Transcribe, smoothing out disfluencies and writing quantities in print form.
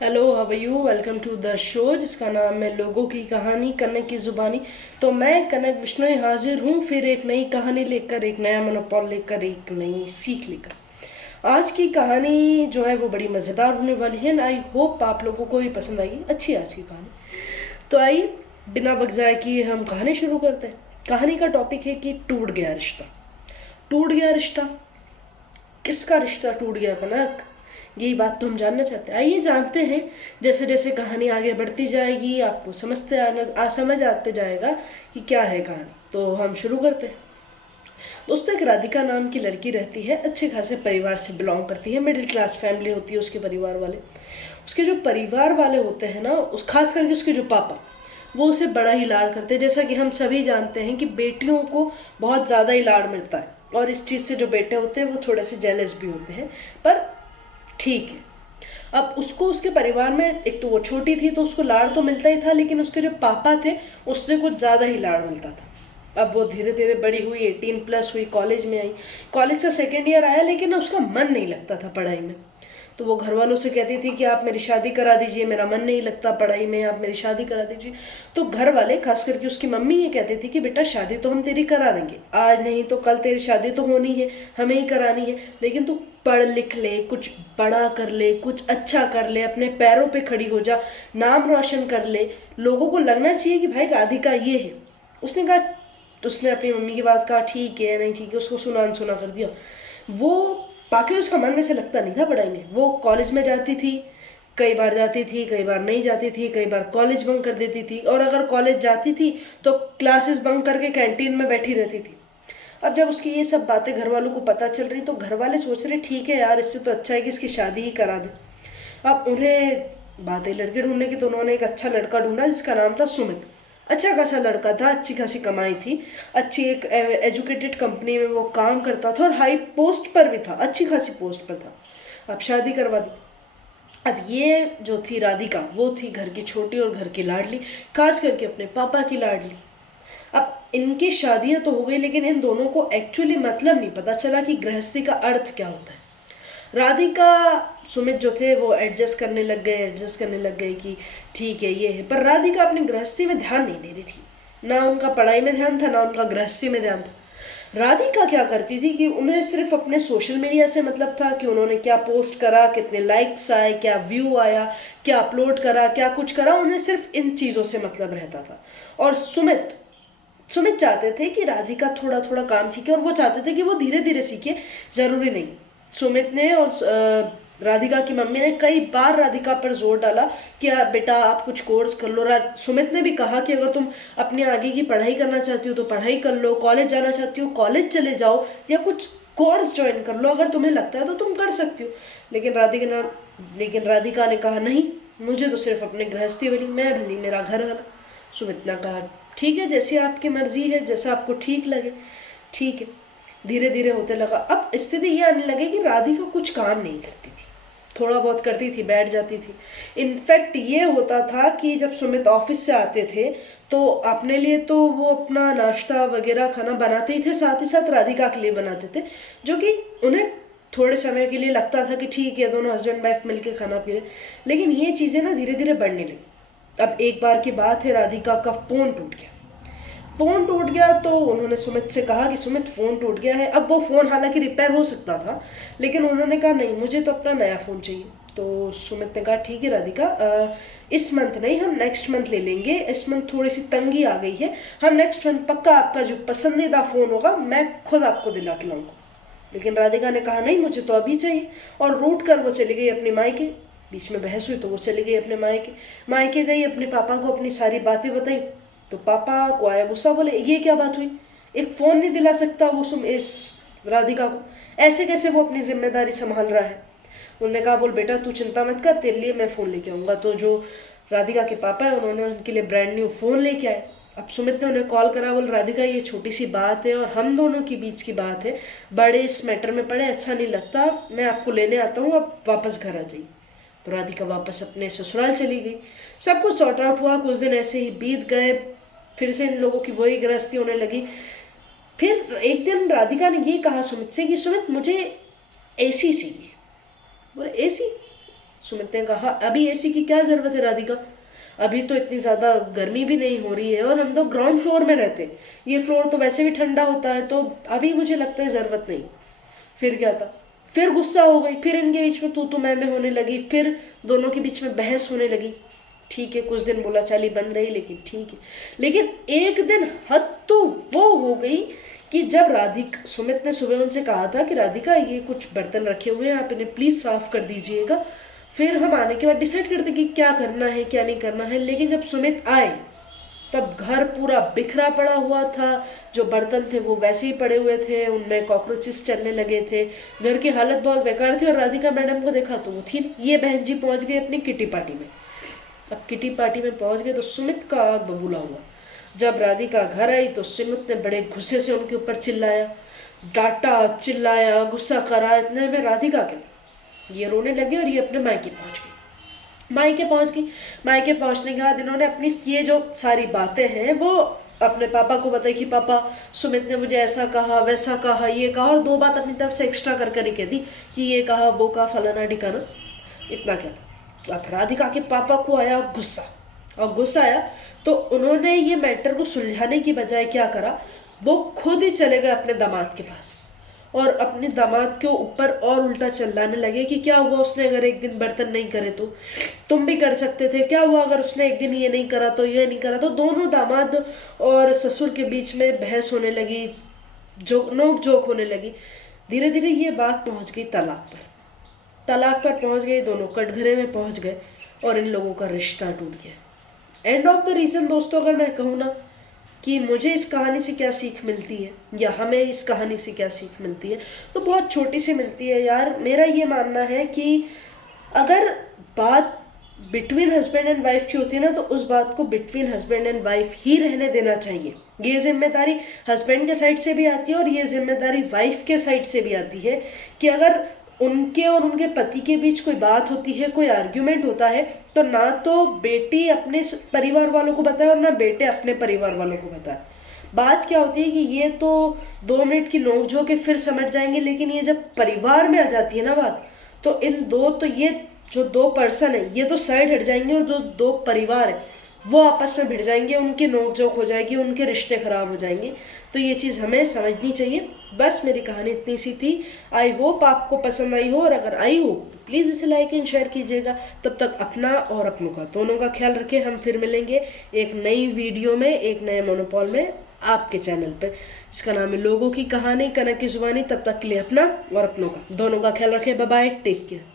Hello, how are you? Welcome to the show जिसका नाम है लोगों की कहानी कनक की जुबानी। तो मैं कनक बिश्नोई हाजिर हूँ फिर एक नई कहानी लेकर, एक नया मनोपॉल लेकर, एक नई सीख लेकर। आज की कहानी जो है वो बड़ी मज़ेदार होने वाली है। आई होप आप लोगों को भी पसंद आएगी। अच्छी है आज की कहानी। तो आइए बिना वक्त ज़ाय किए हम कहानी शुरू करते हैं। कहानी का टॉपिक है कि टूट गया रिश्ता। टूट गया रिश्ता, किसका रिश्ता टूट गया कनक? यही बात तो हम जानना चाहते हैं। आइए जानते हैं। जैसे जैसे कहानी आगे बढ़ती जाएगी आपको समझ आते जाएगा कि क्या है कहानी। तो हम शुरू करते हैं। दोस्तों, एक राधिका नाम की लड़की रहती है। अच्छे खासे परिवार से बिलोंग करती है। मिडिल क्लास फैमिली होती है उसके परिवार वाले। उसके जो परिवार वाले होते हैं ना, उस खास करके उसके जो पापा, वो उसे बड़ा ही लाड़ करते हैं। जैसा कि हम सभी जानते हैं कि बेटियों को बहुत ज़्यादा ही लाड़ मिलता है, और इस चीज़ से जो बेटे होते हैं वो थोड़े से जेलस भी होते हैं। पर ठीक है। अब उसको उसके परिवार में, एक तो वो छोटी थी तो उसको लाड़ तो मिलता ही था, लेकिन उसके जो पापा थे उससे कुछ ज़्यादा ही लाड़ मिलता था। अब वो धीरे धीरे बड़ी हुई, 18+ हुई, कॉलेज में आई। कॉलेज का सेकेंड ईयर आया, लेकिन उसका मन नहीं लगता था पढ़ाई में। तो वो घर वालों से कहती थी कि आप मेरी शादी करा दीजिए, मेरा मन नहीं लगता पढ़ाई में, आप मेरी शादी करा दीजिए। तो घर वाले, खास करके उसकी मम्मी, ये कहती थी कि बेटा शादी तो हम तेरी करा देंगे, आज नहीं तो कल तेरी शादी तो होनी है, हमें ही करानी है, लेकिन तू पढ़ लिख ले, कुछ बड़ा कर ले, कुछ अच्छा कर ले, अपने पैरों पे खड़ी हो जा, नाम रोशन कर ले, लोगों को लगना चाहिए कि भाई राधिका ये है। उसने कहा, उसने अपनी मम्मी की बात कहा ठीक है, नहीं ठीक है, उसको सुना अनसुना कर दिया। वो बाकी उसका मन वैसे लगता नहीं था पढ़ाई में। वो कॉलेज में जाती थी, कई बार जाती थी, कई बार नहीं जाती थी, कई बार कॉलेज बंक कर देती थी, और अगर कॉलेज जाती थी तो क्लासेस बंक करके कैंटीन में बैठी रहती थी। अब जब उसकी ये सब बातें घर वालों को पता चल रही तो घर वाले सोच रहे ठीक है यार, इससे तो अच्छा है कि इसकी शादी ही करा दे। अब उन्हें बातें लड़के ढूंढने की, तो उन्होंने एक अच्छा लड़का ढूंढा जिसका नाम था सुमित। अच्छा खासा लड़का था, अच्छी खासी कमाई थी, अच्छी एक एजुकेटेड कंपनी में वो काम करता था, और हाई पोस्ट पर भी था, अच्छी खासी पोस्ट पर था। अब शादी करवा दी। अब ये जो थी राधिका, वो थी घर की छोटी और घर की लाडली, खास करके अपने पापा की लाडली। अब इनकी शादियां तो हो गई, लेकिन इन दोनों को एक्चुअली मतलब नहीं पता चला कि गृहस्थी का अर्थ क्या होता है। राधिका, सुमित जो थे वो एडजस्ट करने लग गए कि ठीक है ये है। पर राधिका अपनी गृहस्थी में ध्यान नहीं दे रही थी। ना उनका पढ़ाई में ध्यान था, ना उनका गृहस्थी में ध्यान था। राधिका क्या करती थी कि उन्हें सिर्फ अपने सोशल मीडिया से मतलब था कि उन्होंने क्या पोस्ट करा, कितने लाइक्स आए, क्या व्यू आया, क्या अपलोड करा, क्या कुछ करा, उन्हें सिर्फ इन चीज़ों से मतलब रहता था। और सुमित सुमित चाहते थे कि राधिका थोड़ा थोड़ा काम सीखे, और वो चाहते थे कि वो धीरे धीरे सीखे, ज़रूरी नहीं। सुमित ने और राधिका की मम्मी ने कई बार राधिका पर जोर डाला कि बेटा आप कुछ कोर्स कर लो। सुमित ने भी कहा कि अगर तुम अपने आगे की पढ़ाई करना चाहती हो तो पढ़ाई कर लो, कॉलेज जाना चाहती हो कॉलेज चले जाओ, या कुछ कोर्स ज्वाइन कर लो, अगर तुम्हें लगता है तो तुम कर सकती हो। लेकिन राधिका ने कहा नहीं, मुझे तो सिर्फ अपने गृहस्थी वाली, मैं भली मेरा घर वाला। सुमित ने कहा ठीक है, जैसी आपकी मर्जी है, जैसा आपको ठीक लगे, ठीक है। धीरे धीरे होते लगा। अब स्थिति ये आने लगी कि राधिका कुछ काम नहीं करती थी, थोड़ा बहुत करती थी, बैठ जाती थी। इनफैक्ट ये होता था कि जब सुमित ऑफिस से आते थे तो अपने लिए तो वो अपना नाश्ता वगैरह खाना बनाते ही थे, साथ ही साथ राधिका के लिए बनाते थे, जो कि उन्हें थोड़े समय के लिए लगता था कि ठीक है दोनों हस्बैंड वाइफ मिलकर खाना पी रहे। लेकिन ये चीज़ें ना धीरे धीरे बढ़ने लगी। अब एक बार की बात है, राधिका का फ़ोन टूट गया। फ़ोन टूट गया तो उन्होंने सुमित से कहा कि सुमित फ़ोन टूट गया है। अब वो फ़ोन हालांकि रिपेयर हो सकता था, लेकिन उन्होंने कहा नहीं, मुझे तो अपना नया फ़ोन चाहिए। तो सुमित ने कहा ठीक है राधिका, इस मंथ नहीं, हम नेक्स्ट मंथ ले लेंगे, इस मंथ थोड़ी सी तंगी आ गई है, हम नेक्स्ट मंथ पक्का आपका जो पसंदीदा फ़ोन होगा मैं खुद आपको दिला के लाऊंगा। लेकिन राधिका ने कहा नहीं, मुझे तो अभी चाहिए, और रूट कर वो चली गई अपने मायके। बीच में बहस हुई तो वो चली गई अपने मायके। मायके गई, अपने पापा को अपनी सारी बातें बताई। तो पापा को आया गुस्सा, बोले ये क्या बात हुई, एक फ़ोन नहीं दिला सकता वो इस राधिका को, ऐसे कैसे वो अपनी जिम्मेदारी संभाल रहा है। उन्होंने कहा बोल बेटा तू चिंता मत कर, तेरे लिए मैं फ़ोन लेके आऊँगा। तो जो राधिका के पापा है उन्होंने उनके लिए ब्रांड न्यू फ़ोन लेके आए। अब सुमित ने उन्हें कॉल करा, बोल राधिका ये छोटी सी बात है और हम दोनों के बीच की बात है, बड़े इस मैटर में पड़े अच्छा नहीं लगता, मैं आपको लेने आता हूँ, आप वापस घर आ जाइए। तो राधिका वापस अपने ससुराल चली गई। सब कुछ सॉर्ट आउट हुआ, कुछ दिन ऐसे ही बीत गए, फिर से इन लोगों की वही गृहस्थी होने लगी। फिर एक दिन राधिका ने ये कहा सुमित से कि सुमित मुझे एसी चाहिए। बोले एसी? सुमित ने कहा अभी एसी की क्या जरूरत है राधिका, अभी तो इतनी ज़्यादा गर्मी भी नहीं हो रही है और हम तो ग्राउंड फ्लोर में रहते हैं, ये फ्लोर तो वैसे भी ठंडा होता है, तो अभी मुझे लगता है ज़रूरत नहीं। फिर क्या था, फिर गुस्सा हो गई, फिर इनके बीच में तू मैं होने लगी, फिर दोनों के बीच में बहस होने लगी। ठीक है, कुछ दिन बोला चाली बन रही, लेकिन ठीक है। लेकिन एक दिन हद तो वो हो गई कि जब राधिका, सुमित ने सुबह उनसे कहा था कि राधिका ये कुछ बर्तन रखे हुए हैं, आप इन्हें प्लीज़ साफ कर दीजिएगा, फिर हम आने के बाद डिसाइड करते कि क्या करना है क्या नहीं करना है। लेकिन जब सुमित आए तब घर पूरा बिखरा पड़ा हुआ था, जो बर्तन थे वो वैसे ही पड़े हुए थे, उनमें कॉकरोचेस चलने लगे थे, घर की हालत बहुत बेकार थी। और राधिका मैडम को देखा तो वो थी, ये बहन जी पहुंच गई अपनी किटी पार्टी में। अब किटी पार्टी में पहुंच गए तो सुमित का आग बबूला हुआ। जब राधिका घर आई तो सुमित ने बड़े गुस्से से उनके ऊपर चिल्लाया, डांटा, चिल्लाया, गुस्सा करा। इतने में राधिका के ये रोने लगे और ये अपने मायके पहुंच गई। मायके पहुंच गई, मायके पहुंचने के बाद इन्होंने अपनी ये जो सारी बातें हैं वो अपने पापा को बताई कि पापा सुमित ने मुझे ऐसा कहा, वैसा कहा, ये कहा, और 2 बात अपनी तरफ से एक्स्ट्रा कर कर ही कह दी कि ये कहा, वो कहा, फलाना ढिकाना। इतना क्या था। अब राधिका के पापा को आया गुस्सा, और गुस्सा आया तो उन्होंने ये मैटर को सुलझाने की बजाय क्या करा, वो खुद ही चले गए अपने दामाद के पास और अपने दामाद के ऊपर और उल्टा चिल्लाने लगे कि क्या हुआ उसने अगर एक दिन बर्तन नहीं करे तो तुम भी कर सकते थे, क्या हुआ अगर उसने एक दिन ये नहीं करा तो ये नहीं करा। तो दोनों दामाद और ससुर के बीच में बहस होने लगी, जो नोक झोंक होने लगी। धीरे धीरे ये बात पहुंच गई तलाक पर पहुंच गई, दोनों कटघरे में पहुंच गए और इन लोगों का रिश्ता टूट गया। एंड ऑफ द रीजन दोस्तों, अगर मैं कहूँ ना कि मुझे इस कहानी से क्या सीख मिलती है या हमें इस कहानी से क्या सीख मिलती है, तो बहुत छोटी सी मिलती है यार। मेरा ये मानना है कि अगर बात बिटवीन हस्बैंड एंड वाइफ की होती है ना, तो उस बात को बिटवीन हस्बैंड एंड वाइफ ही रहने देना चाहिए। ये जिम्मेदारी हस्बैंड के साइड से भी आती है और ये जिम्मेदारी वाइफ के साइड से भी आती है कि अगर उनके और उनके पति के बीच कोई बात होती है, कोई आर्ग्यूमेंट होता है, तो ना तो बेटी अपने परिवार वालों को बताए और ना बेटे अपने परिवार वालों को बताए। बात क्या होती है कि ये तो 2 मिनट की नोकझोंक के फिर समझ जाएंगे, लेकिन ये जब परिवार में आ जाती है ना बात, तो ये जो 2 पर्सन है ये तो साइड हट जाएंगे और जो 2 परिवार है वो आपस में भिड़ जाएंगे, उनकी नोकझोंक हो जाएगी, उनके रिश्ते खराब हो जाएंगे। तो ये चीज़ हमें समझनी चाहिए। बस मेरी कहानी इतनी सी थी। आई होप आपको पसंद आई हो, और अगर आई हो तो प्लीज़ इसे लाइक एंड शेयर कीजिएगा। तब तक अपना और अपनों का दोनों का ख्याल रखें। हम फिर मिलेंगे एक नई वीडियो में, एक नए मोनोपॉल में आपके चैनल पे। इसका नाम है लोगों की कहानी, कनक की जुबानी। तब तक के लिए अपना और अपनों का दोनों का ख्याल रखें। Bye bye, take care.